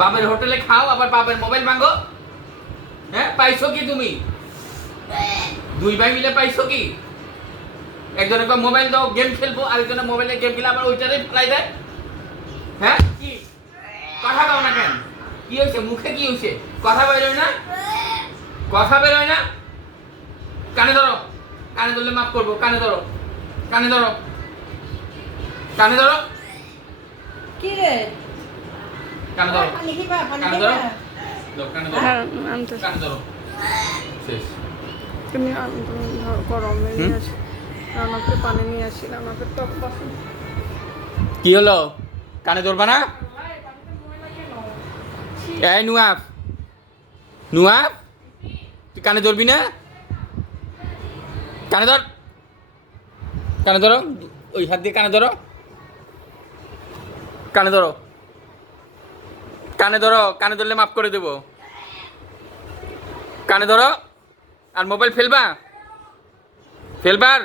বাপের হোটেলে খাও আবার বাপের মোবাইল ভাঙো। হ্যাঁ, পাইছো কি তুমি? দুই ভাই মিলে পাইছো কি? একজনে মোবাইল দাও গেম খেলবো, আরেকজনে মোবাইলে গেম খেলে আবার ওইটারে ফেলাই দেয়। হ্যাঁ, কি কথা দাও না কেন? কি হয়েছে? মুখে কি হয়েছে? কথা বেরোয় না, কথা বেরোয় না। কানে ধরো, কানে ধরলে মাফ করবো। কানে ধরো, কানে ধরো, কানে ধরো। কি রে? কানে ধরো, পানি খাইবা? পানি কানে ধরো, খাইবা? কানে ধরো, কানে ধরো। শেষ। তুমি গরমে নিয়ে আসি, রান্নাতে পানি নিয়ে আসি, রান্নাতে টক বাসন। কি হলো? কানে ধরবা না? এই নুয়াফ, নুয়াফ, তুই কানে ধরবি না? কানে ধর, কানে ধরো, ওই হাত দিয়ে কানে ধরো, কানে ধরো, কানে ধরো। কানে ধরলে মাফ করে দেবো। কানে ধরো। আর মোবাইল ফেলবা, ফেলবার